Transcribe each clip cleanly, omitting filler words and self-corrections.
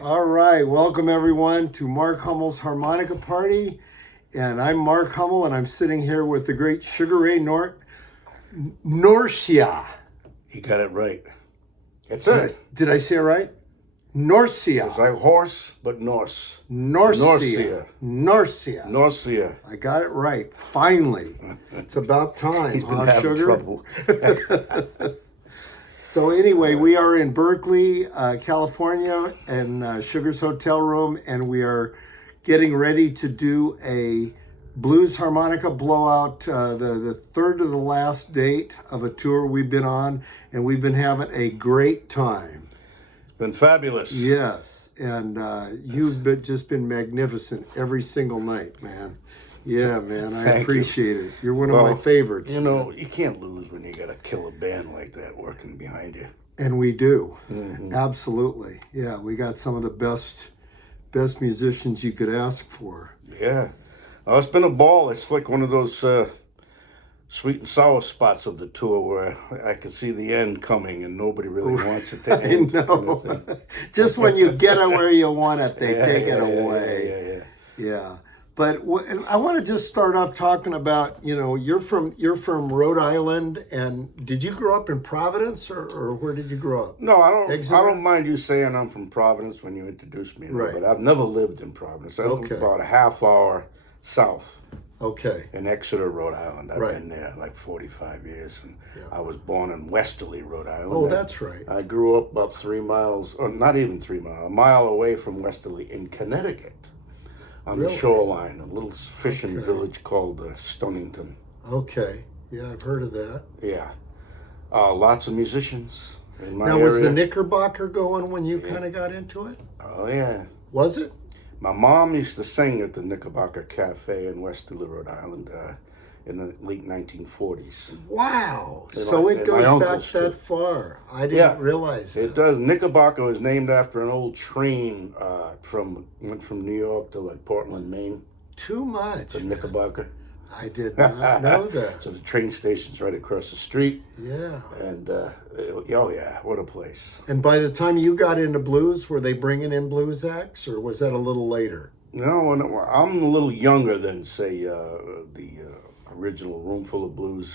All right, welcome everyone to Mark Hummel's Harmonica Party. And I'm Mark Hummel, and I'm sitting here with the great Sugar Ray Norcia. He got it right. That's it. Did I say it right? Norcia. It's like horse, but Norse. Norcia. Norcia. I got it right. Finally. It's about time. He's been having Sugar? trouble. So anyway, we are in Berkeley, California, in Sugar's hotel room, and we are getting ready to do a blues harmonica blowout, the third to the last date of a tour we've been on, and we've been having a great time. It's been fabulous. Yes, and you've just been magnificent every single night, man. Yeah, man, I appreciate it. You're one of my favorites. You know, you can't lose when you got a killer band like that working behind you. And we do. Mm-hmm. Absolutely. Yeah, we got some of the best musicians you could ask for. Yeah. Oh, it's been a ball. It's like one of those sweet and sour spots of the tour where I can see the end coming and nobody really wants it to end. I know. Kind of just when you get it where you want it, they take it away. Yeah. But I want to just start off talking about, you know, you're from Rhode Island, and did you grow up in Providence, or where did you grow up? No, I don't mind you saying I'm from Providence when you introduced me. Right. But I've never lived in Providence. I lived about a half hour south. Okay. In Exeter, Rhode Island. I've been there like 45 years, and I was born in Westerly, Rhode Island. Oh, that's right. I grew up about 3 miles, or not even 3 miles, a mile away from Westerly in Connecticut. On the shoreline, a little fishing village called Stonington. Okay, yeah, I've heard of that. Yeah, lots of musicians in my area. Now, was the Knickerbocker going when you kind of got into it? Oh, yeah. Was it? My mom used to sing at the Knickerbocker Cafe in Westerly, Rhode Island in the late 1940s. Wow, so it goes back that far. I didn't realize that. It does. Knickerbocker was named after an old train went from New York to like Portland, Maine. Too much. To Knickerbocker. I did not know that. So the train station's right across the street. Yeah. And, oh yeah, what a place. And by the time you got into blues, were they bringing in blues acts, or was that a little later? No, I'm a little younger than, say, the original Roomful of Blues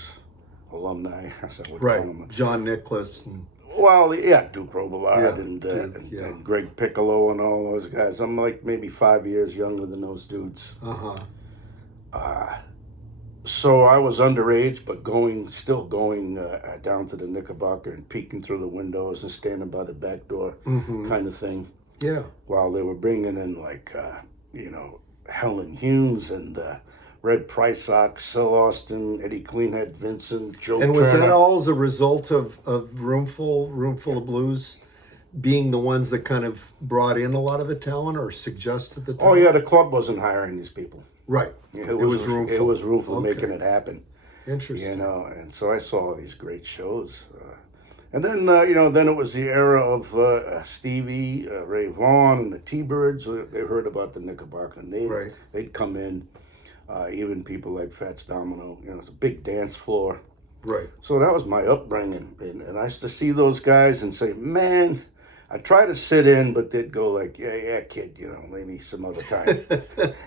alumni. Right, John Nicholas. And... Well, yeah, Duke Robillard and Greg Piccolo and all those guys. I'm like maybe 5 years younger than those dudes. So I was underage, but still going down to the Knickerbocker and peeking through the windows and standing by the back door, kind of thing. Yeah. While they were bringing in like, Helen Humes and Red Prysock, Sil Austin, Eddie Cleanhead, Vincent, Joe Turner. And was that all as a result of Roomful of Blues being the ones that kind of brought in a lot of the talent or suggested the talent? Oh, yeah, the club wasn't hiring these people. Right. It was Roomful. It was Roomful making it happen. Interesting. You know, and so I saw all these great shows. And then, then it was the era of Stevie, Ray Vaughan, and the T-Birds. They heard about the Knickerbocker, and they'd come in. Even people like Fats Domino. You know, it's a big dance floor. Right. So that was my upbringing. And I used to see those guys and say, man, I try to sit in, but they'd go like, yeah, kid, maybe some other time.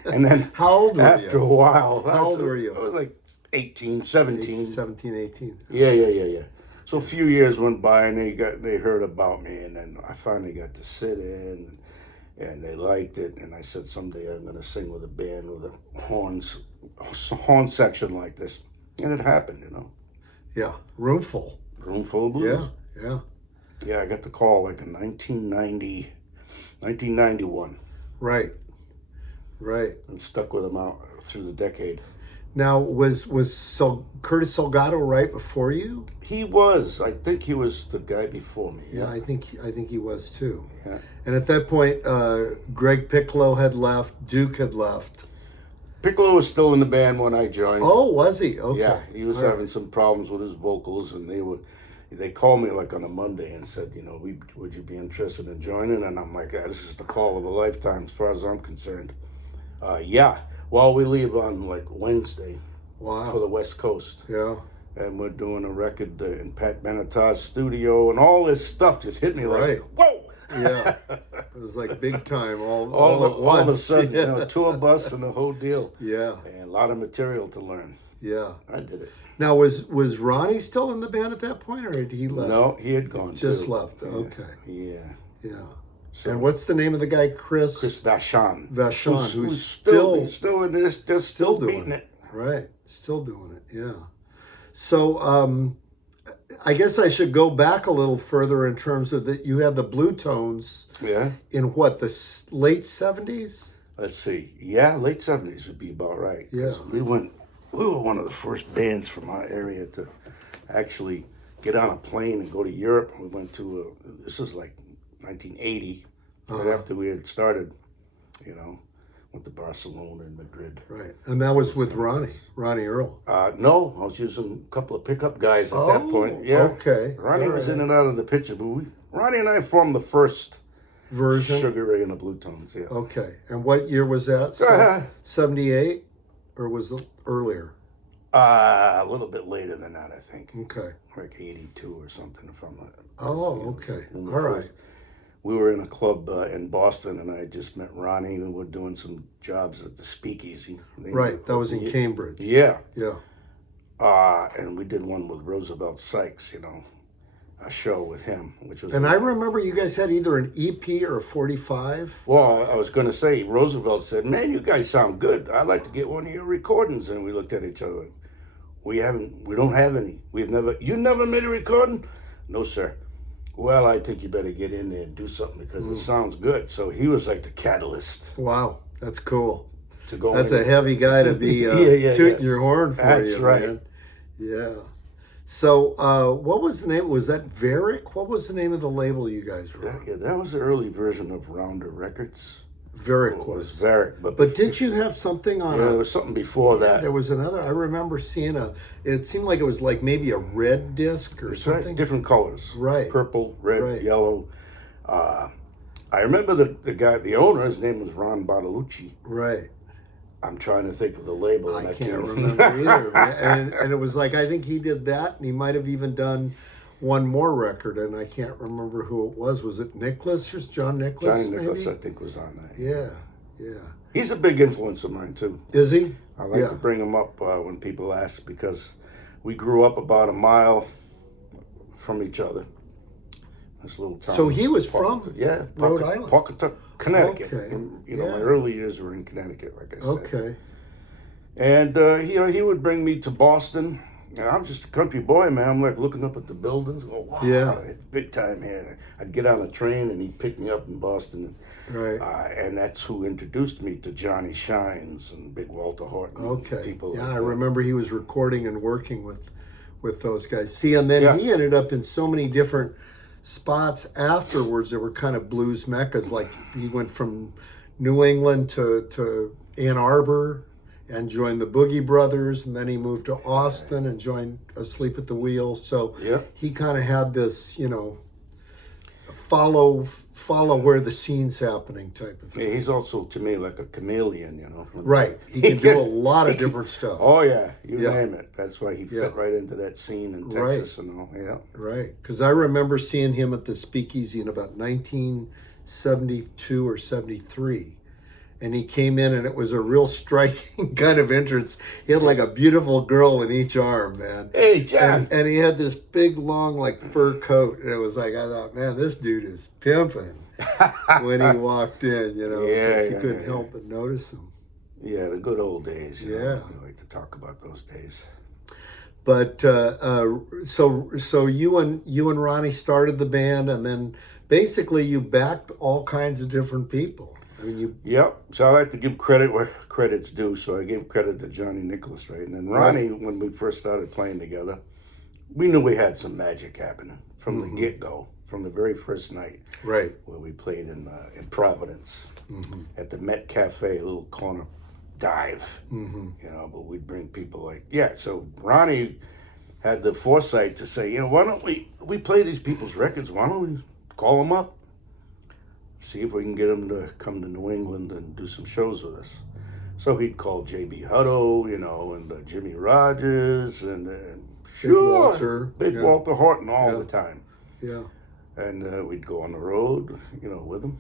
And then how old were after you? A while. How old were you? I was like 18, 17. 17, 18. Yeah. So a few years went by, and they heard about me, and then I finally got to sit in, and they liked it, and I said someday I'm going to sing with a band with a horn section like this, and it happened, Yeah, Roomful of Blues. Yeah. Yeah, I got the call like in 1991. Right. And stuck with them out through the decade. Now, was Curtis Salgado right before you? He was. I think he was the guy before me. Yeah, I think he was too. Yeah. And at that point, Greg Piccolo had left, Duke had left. Piccolo was still in the band when I joined. Oh, was he? Okay. Yeah, he was having some problems with his vocals, and they called me like on a Monday and said, would you be interested in joining? And I'm like, this is the call of a lifetime as far as I'm concerned. Yeah. Well, we leave on like Wednesday. Wow. For the West Coast. Yeah. And we're doing a record in Pat Benatar's studio, and all this stuff just hit me like, whoa! Yeah. It was like big time all at once. All of a sudden, you know, tour bus and the whole deal. Yeah. And a lot of material to learn. Yeah. I did it. Now, was Ronnie still in the band at that point, or had he left? No, he had gone Just too. left. Yeah. Okay. Yeah. Yeah. So, And what's the name of the guy? Chris Vachon. Vachon, who's still in this, just still beating it. Right. Still doing it. Yeah. So, I guess I should go back a little further in terms of that. You had the Bluetones. Yeah. In what, the late 70s? Let's see. Yeah, late 70s would be about right. Yeah. We were one of the first bands from our area to actually get on a plane and go to Europe. We went to, this was like 1980, right after we had started, you know, went to Barcelona and Madrid. Right. And that was with Ronnie Earl. No, I was using a couple of pickup guys at that point. Yeah. Okay. Ronnie was in and out of the picture, but Ronnie and I formed the first version? Sugar Ray and the Bluetones, yeah. Okay. And what year was that? 78? Or was it earlier? A little bit later than that, I think. Okay. Like 82 or something, if I'm not. Oh, okay. All right. We were in a club in Boston, and I had just met Ronnie, and we were doing some jobs at the Speakeasy. Right. That was in Cambridge. Yeah. Yeah. And we did one with Roosevelt Sykes, you know, a show with him, which was. And I remember you guys had either an EP or a 45. Well, I was going to say, Roosevelt said, "Man, you guys sound good. I'd like to get one of your recordings." And we looked at each other. We don't have any. You never made a recording? No, sir. Well, I think you better get in there and do something because it sounds good. So he was like the catalyst. Wow, that's cool. To go. That's a heavy guy to be tooting your horn for That's you. That's right. Man. Yeah. So, what was the name? Was that Varick? What was the name of the label you guys were on? Yeah, that was the early version of Rounder Records. Varick was. Varick. But did you have something on there was something before that. There was another. I remember seeing it seemed like it was like maybe a red disc or something. Right. Different colors. Right. Purple, red, yellow. I remember the guy, the owner, his name was Ron Bartolucci. Right. I'm trying to think of the label. I can't remember either. And it was like, I think he did that, and he might have even done one more record, and I can't remember who it was. Was it Nicholas or John Nicholas? John Nicholas, maybe? I think, was on that. Yeah, yeah. He's a big influence of mine, too. Is he? I like to bring him up when people ask, because we grew up about a mile from each other. This little town. So he was from Rhode Island? Pawcatuck, Connecticut. Okay. And, my early years were in Connecticut, like I said. Okay. And he would bring me to Boston. And I'm just a country boy, man. I'm like looking up at the buildings. Oh, wow, it's big time here. I'd get on a train and he'd pick me up in Boston. Right. And that's who introduced me to Johnny Shines and Big Walter Horton. Okay. People yeah, like I that. remember he was recording and working with those guys. See, and then he ended up in so many different spots afterwards that were kind of blues meccas. Like he went from New England to Ann Arbor and joined the Boogie Brothers, and then he moved to Austin and joined Asleep at the Wheel. So he kind of had this, follow where the scene's happening type of thing. Yeah, he's also, to me, like a chameleon, Right. He can do a lot of different stuff. Oh, yeah. You name it. That's why he fit right into that scene in Texas and all. Yeah. Right. Because I remember seeing him at the Speakeasy in about 1972 or 73. And he came in, and it was a real striking kind of entrance. He had like a beautiful girl in each arm, man. Hey, John. And he had this big, long, like fur coat. And it was like, I thought, man, this dude is pimping when he walked in, you couldn't help but notice him. Yeah, the good old days. You know? I like to talk about those days. But so you and Ronnie started the band, and then basically you backed all kinds of different people. I mean, Yep. So I like to give credit where credit's due. So I gave credit to Johnny Nicholas, right? And then Ronnie, when we first started playing together, we knew we had some magic happening from the get-go, from the very first night. Right. Where we played in Providence at the Met Cafe, a little corner dive. But we'd bring people like, so Ronnie had the foresight to say, why don't we play these people's records? Why don't we call them up? See if we can get them to come to New England and do some shows with us. So he'd call J.B. Hutto, and Jimmy Rogers, and Big Walter. Big Walter Horton all the time. Yeah. And we'd go on the road, with them.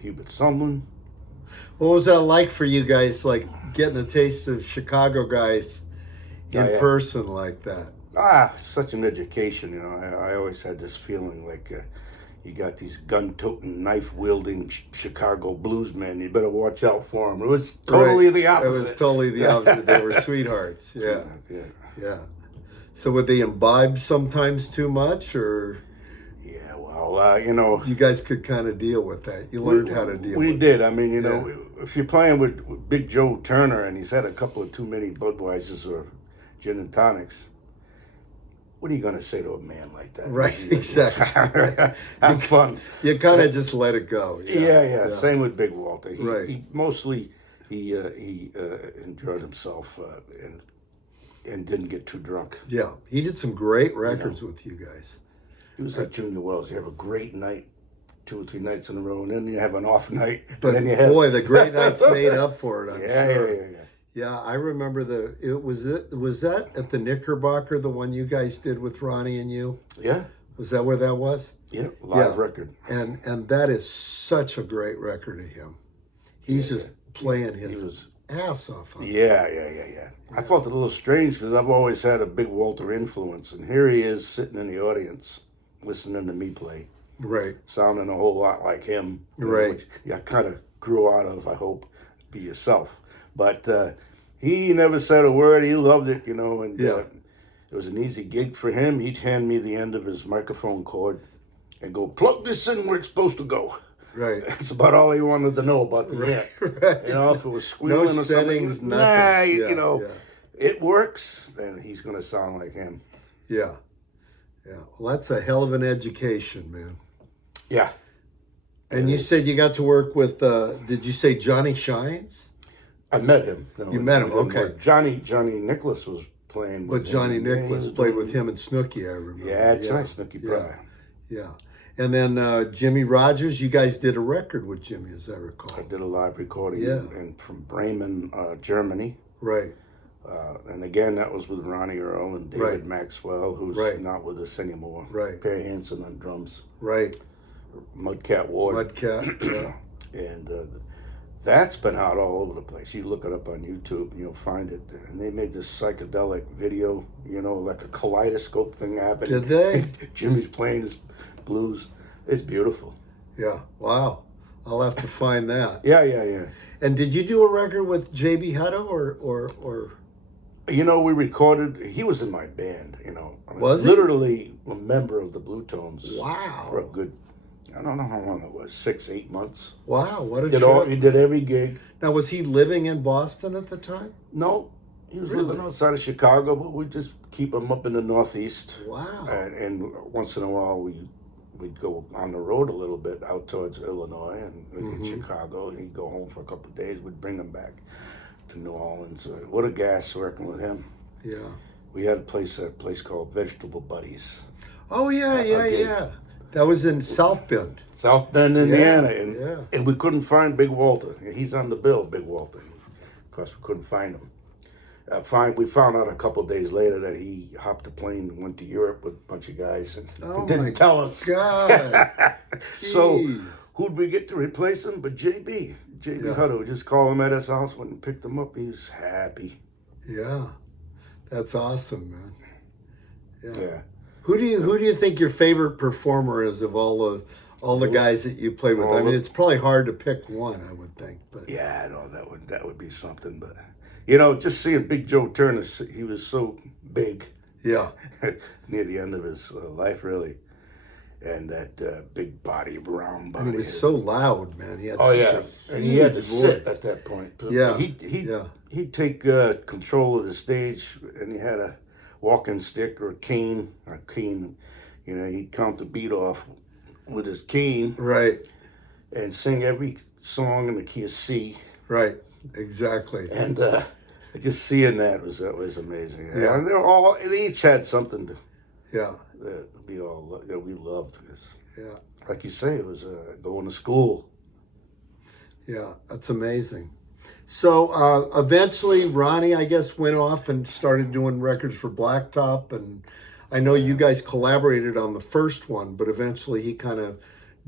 Hubert Sumlin. What was that like for you guys, like getting a taste of Chicago guys in person like that? Such an education, you know. I always had this feeling like you got these gun-toting, knife-wielding Chicago bluesmen. You better watch out for them. It was totally the opposite. It was totally the opposite. They were sweethearts. Yeah. Yeah. So would they imbibe sometimes too much, or? Yeah, well, you know. You guys could kind of deal with that. You learned how to deal with it. We did. I mean, you know, if you're playing with Big Joe Turner and he's had a couple of too many Budweisers or gin and tonics, what are you going to say to a man like that? Right, exactly. Have fun. You kind of just let it go. Yeah. Same with Big Walter. Right. He enjoyed himself and didn't get too drunk. Yeah, he did some great records with you guys. He was like Junior Wells. You have a great night, 2 or 3 nights in a row, and then you have an off night. But then you have... boy, the great nights made up for it. I'm sure. Yeah. Yeah, I remember was that at the Knickerbocker, the one you guys did with Ronnie and you? Yeah. Was that where that was? Yeah, live record. And that is such a great record of him. He's just playing his ass off on it. Yeah. I felt a little strange because I've always had a Big Walter influence, and here he is sitting in the audience listening to me play. Right. Sounding a whole lot like him. Right. Which I kind of grew out of, I hope, be yourself. But he never said a word. He loved it, you know, and it was an easy gig for him. He'd hand me the end of his microphone cord and go, plug this in where it's supposed to go. Right. That's about all he wanted to know about the amp. Right. You know, if it was squealing or settings, something, nothing. you know, it works, then he's going to sound like him. Yeah. Well, that's a hell of an education, man. Yeah. And you said you got to work with, did you say Johnny Shines? I met him. You met him, okay. Johnny Nicholas was playing with him. But Johnny Nicholas played with him and Snooki, I remember. Yeah, that's right, Snooki Pryor. Yeah. And then Jimmy Rogers, you guys did a record with Jimmy, as I recall. I did a live recording from Bremen, Germany. Right. And again, that was with Ronnie Earl and David Maxwell, who's not with us anymore. Right. Per Hansen on drums. Right. Mudcat Ward. Yeah. And that's been out all over the place. You look it up on YouTube and you'll find it. And they made this psychedelic video, you know, like a kaleidoscope thing happening. Did they? Jimmy's playing his blues. It's beautiful. Yeah. Wow. I'll have to find that. Yeah. And did you do a record with J.B. Hutto or? You know, we recorded. He was in my band. You know, Was he? Literally a member of the Bluetones. Wow. For a good, I don't know how long it was, 6-8 months. Wow, what a trip. He did every gig. Now, was he living in Boston at the time? No, he was living outside of Chicago, but we'd just keep him up in the Northeast. Wow. And once in a while, we'd go on the road a little bit out towards Illinois and in Chicago, and he'd go home for a couple of days. We'd bring him back to New Orleans. What a gas working with him. Yeah. We had a place called Vegetable Buddies. Oh, yeah. That was in South Bend. South Bend, Indiana. And we couldn't find Big Walter. He's on the bill, Big Walter. Of course, we couldn't find him. We found out a couple of days later that he hopped a plane and went to Europe with a bunch of guys and didn't tell us. God. So who'd we get to replace him but JB? JB Hutto. We just called him at his house, went and picked him up. He's happy. Yeah. That's awesome, man. Yeah. Who do you think your favorite performer is of all the guys that you played with? I mean, it's probably hard to pick one, I would think. But yeah, I know that would be something. But you know, just seeing Big Joe Turner, he was so big. Yeah. Near the end of his life, really, and that big body, brown body. And he was so loud, man. He had and he had to sit at that point. Yeah. He'd take control of the stage, and he had a walking stick or a cane. You know, he'd count the beat off with his cane. Right. And sing every song in the key of C. Right. Exactly. And just seeing that was amazing. Yeah. And they each had something that we loved. Yeah. Like you say, it was going to school. Yeah, that's amazing. So eventually Ronnie, I guess, went off and started doing records for Blacktop, and I know you guys collaborated on the first one, but eventually he kind of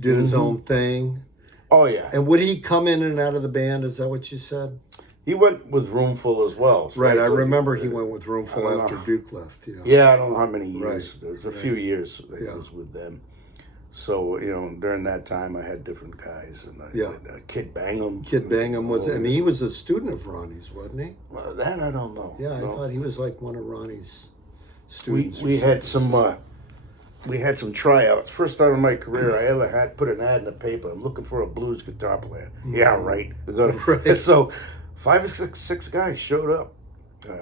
did his own thing. Oh yeah. And would he come in and out of the band? Is that what you said? He went with Roomful as well. So Right, I remember he went with Roomful after Duke left. Yeah. Yeah, I don't know how many years. Right. There was a few years that he was with them. So, during that time I had different guys. And Kid Bangham. Kid Bangham was, and he was a student of Ronnie's, wasn't he? Well, that I don't know. Yeah, I thought he was like one of Ronnie's students. We had some tryouts. First time in my career I ever had put an ad in the paper. I'm looking for a blues guitar player. Yeah, right. We got Right. So 5 or 6 guys showed up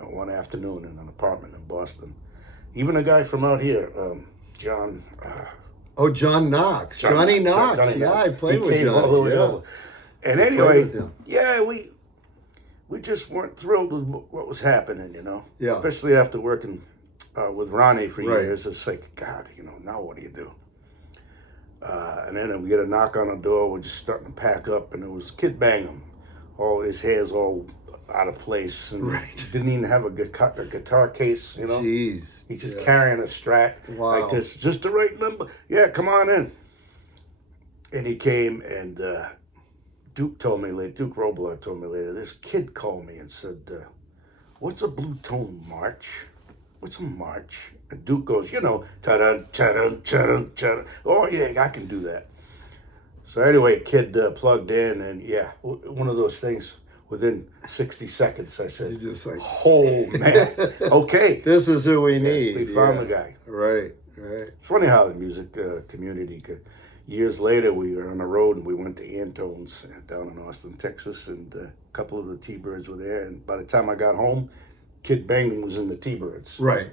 one afternoon in an apartment in Boston. Even a guy from out here, John. John Knox. Johnny Knox. I played with John. All the way over. And anyway, we just weren't thrilled with what was happening, Yeah. Especially after working with Ronnie for years. It's like, God, now what do you do? And then we get a knock on the door. We're just starting to pack up, and it was Kid Bangham. All his hair's all out of place, and didn't even have a guitar case, Jeez. He's just carrying a Strat like this, just the right number. Yeah, come on in. And he came, and Duke Robler told me later, this kid called me and said, what's a Bluetone march? What's a march? And Duke goes, ta-dun, ta-dun, ta-dun, ta-dun. Oh, yeah, I can do that. So anyway, kid plugged in, and one of those things. Within 60 seconds, I said, just like, oh, man, okay. This is who we need. We found the guy. Right. It's funny how the music community years later, we were on the road, and we went to Antone's down in Austin, Texas, and a couple of the T-Birds were there. And by the time I got home, Kid Bangham was in the T-Birds. Right.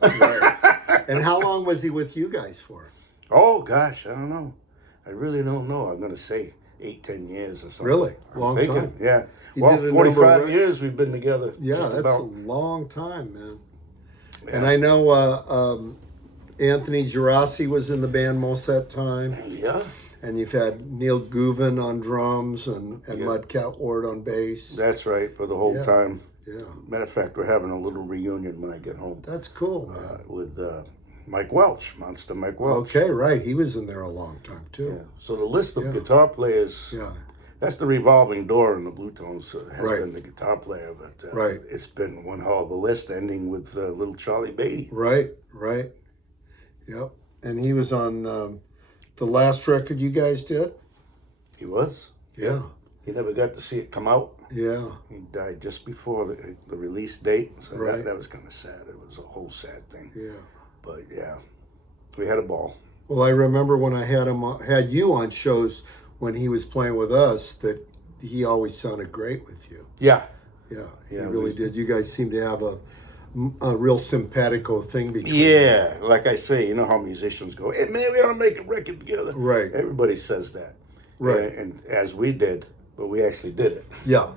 And how long was he with you guys for? Oh, gosh, I don't know. I really don't know. I'm going to say 8-10 years or something. Really? Long time? Yeah. 45 years we've been together. Yeah, that's a long time, man. Yeah. And I know Anthony Gerasi was in the band most of that time. Yeah. And you've had Neil Gouvin on drums and Mudcat Ward on bass. That's right, for the whole time. Yeah. Matter of fact, we're having a little reunion when I get home. That's cool. With Mike Welch, Monster Mike Welch. Okay, right. He was in there a long time, too. Yeah. So the list of guitar players, that's the revolving door in the Bluetones. Has been the guitar player, but it's been one hell of a list, ending with little Charlie Beatty. Right. Yep. And he was on the last record you guys did? He was. Yeah. He never got to see it come out. Yeah. He died just before the release date, so that was kind of sad. It was a whole sad thing. Yeah. But we had a ball. Well, I remember when I had you on shows when he was playing with us, that he always sounded great with you. Yeah. Yeah, he really did. You guys seem to have a real simpatico thing between you. Like I say, you know how musicians go, hey, man, we ought to make a record together. Right. Everybody says that. Right. And as we did, but we actually did it. Yeah.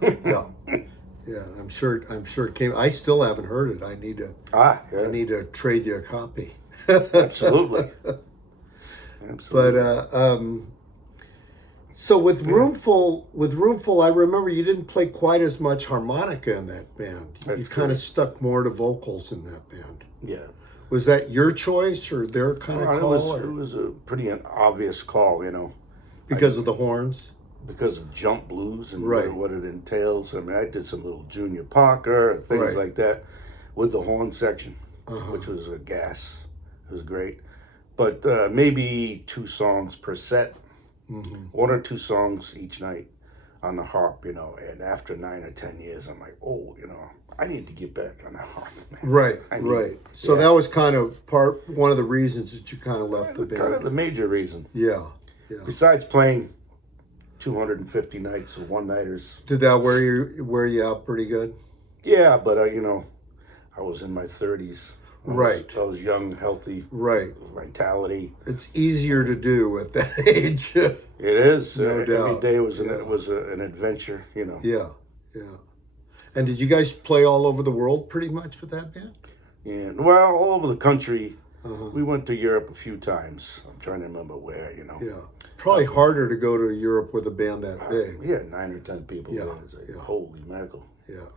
I'm sure it came. I still haven't heard it. I need to. I need to trade you a copy. Absolutely. But so with Roomful, I remember you didn't play quite as much harmonica in that band. You kind of stuck more to vocals in that band. Yeah. Was that your choice or their kind of call? It was a pretty obvious call, Because of the horns? Because of jump blues and what it entails. I mean, I did some little Junior Parker and things like that with the horn section, which was a gas. It was great. But maybe 2 songs per set, 1 or 2 songs each night on the harp, and after 9 or 10 years, I'm like, I need to get back on the harp, man. Right. So that was kind of one of the reasons that you kind of left the band. Kind of the major reason. Yeah. Besides playing 250 nights of one-nighters. Did that wear you out pretty good? Yeah, but I was in my 30s. I was young, healthy. Vitality. It's easier to do at that age. It is. No doubt. Every day was an adventure, Yeah. And did you guys play all over the world pretty much with that band? Yeah. Well, all over the country. We went to Europe a few times. I'm trying to remember where, Yeah. Probably harder to go to Europe with a band that big. Yeah, 9 or 10 people. Yeah. Holy mackerel. Yeah.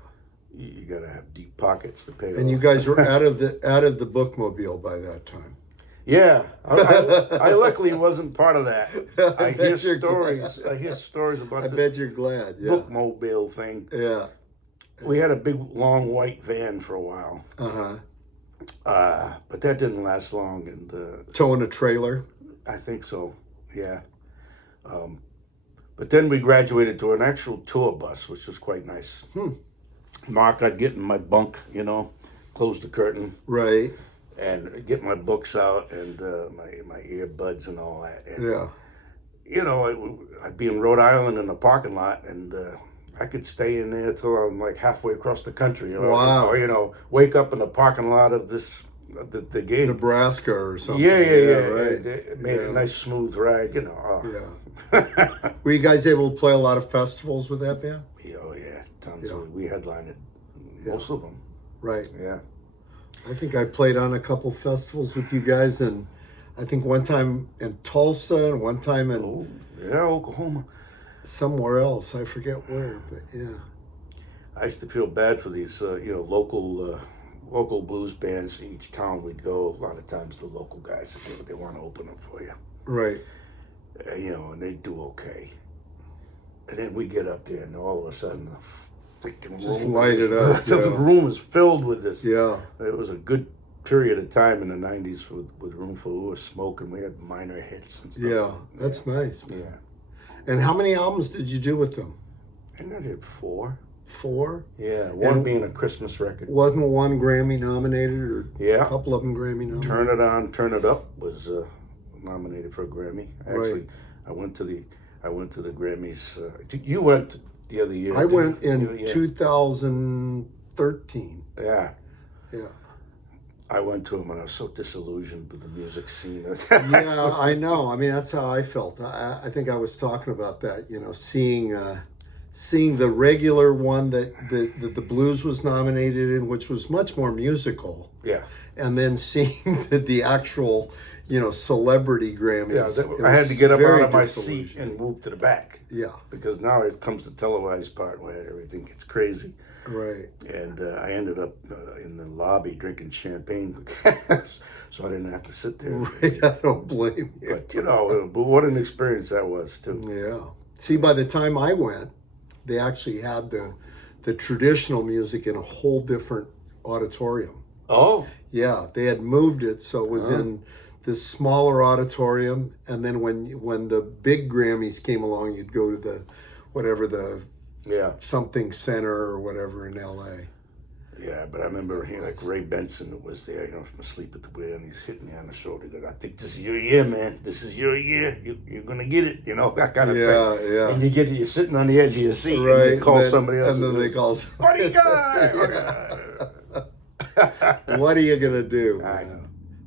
You got to have deep pockets to pay. And you guys were out of the bookmobile by that time. Yeah, I luckily wasn't part of that. I hear bet you're stories. glad. I hear stories about I this bet you're glad. Yeah. bookmobile thing. Yeah. We had a big, long white van for a while, but that didn't last long. And Towing a trailer. I think so. Yeah. But then we graduated to an actual tour bus, which was quite nice. Mark, I'd get in my bunk, close the curtain. Right. And get my books out and my earbuds and all that. And, Yeah. I'd be in Rhode Island in the parking lot, and I could stay in there till I'm like halfway across the country. Wow. Or, wake up in the parking lot of the gig. Nebraska or something. Yeah. Right. It made a nice smooth ride, Yeah. Were you guys able to play a lot of festivals with that band? Oh, yeah. Tons of, we headlined most of them. Right. Yeah. I think I played on a couple festivals with you guys, and I think one time in Tulsa and one time in Oklahoma. Somewhere else. I forget where, but yeah. I used to feel bad for these, local blues bands. Each town we'd go, a lot of times the local guys, they want to open up for you. Right. And they do okay. And then we get up there, and all of a sudden, the freaking Just room light it up. The room is filled with this. Yeah. It was a good period of time in the 90s with Roomful. We were smoking. We had minor hits and stuff. Yeah, that's nice. Yeah. And how many albums did you do with them? I think I did 4. 4? Yeah, one being a Christmas record. Wasn't one Grammy nominated, or Yeah. a couple of them Grammy nominated? Turn It On, Turn It Up was nominated for a Grammy. Actually, Right. I went to the Grammys. You went the other year. I went in 2013. 2013. Yeah. Yeah. I went to them and I was so disillusioned with the music scene. Yeah, I know. I mean, that's how I felt. I think I was talking about that, seeing the regular one that the blues was nominated in, which was much more musical. Yeah. And then seeing the actual, celebrity Grammys. I had to get up very out of my seat disillusioning. and move to the back. Yeah. Because now it comes the televised part where everything gets crazy. Right. And I ended up in the lobby drinking champagne, so I didn't have to sit there. Right. I don't blame you. But what an experience that was too. Yeah. See, by the time I went, they actually had the traditional music in a whole different auditorium. Oh. Yeah, they had moved it so it was in this smaller auditorium, and then when the big Grammys came along, you'd go to the something center or whatever in LA. Yeah, but I remember like Ray Benson was there, from asleep at the wheel, and he's hitting me on the shoulder. He goes, I think this is your year, man. This is your year. You're gonna get it, that kind of thing. Yeah. And you're sitting on the edge of your seat, right? And they call somebody else, and then they call buddy guy. What are you gonna do? I know.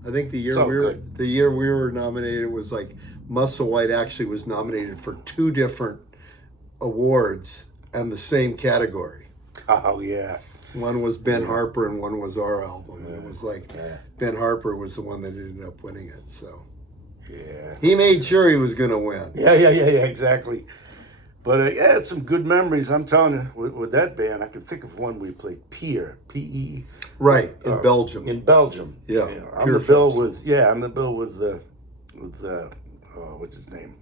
I think the year we were nominated was like Musselwhite actually was nominated for 2 different awards and the same category. Oh yeah. One was Ben Harper and one was our album. And it was like Ben Harper was the one that ended up winning it. So he made sure he was going to win. Yeah, exactly. But it's some good memories. I'm telling you, with that band, I can think of one we played, Pier, P-E. Right, in Belgium. In Belgium. Yeah. I'm the bill with what's his name?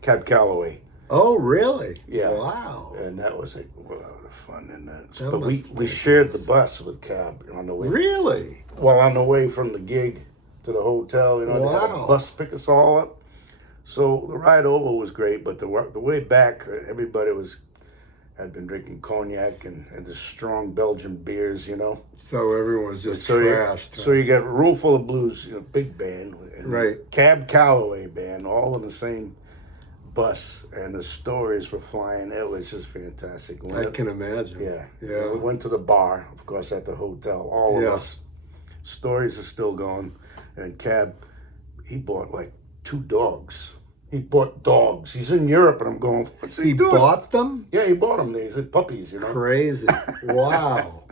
Cab Calloway. Oh, really? Yeah. Wow. And that was like a lot of fun. And but we shared the bus with Cab on the way. Really? Well, on the way from the gig to the hotel, they had a bus pick us all up. So the ride over was great, but the way back, everybody had been drinking cognac and the strong Belgian beers, So everyone was just trashed. So you got Roomful of Blues, big band, and right? Cab Calloway band, all in the same bus, and the stories were flying. It was just fantastic. I can imagine. Yeah. We went to the bar, of course, at the hotel. All of us. Stories are still going. And Cab, he bought like 2 dogs. He bought dogs. He's in Europe, and I'm going, what's he doing? Bought them? Yeah, he bought them. They said puppies, Crazy. Wow.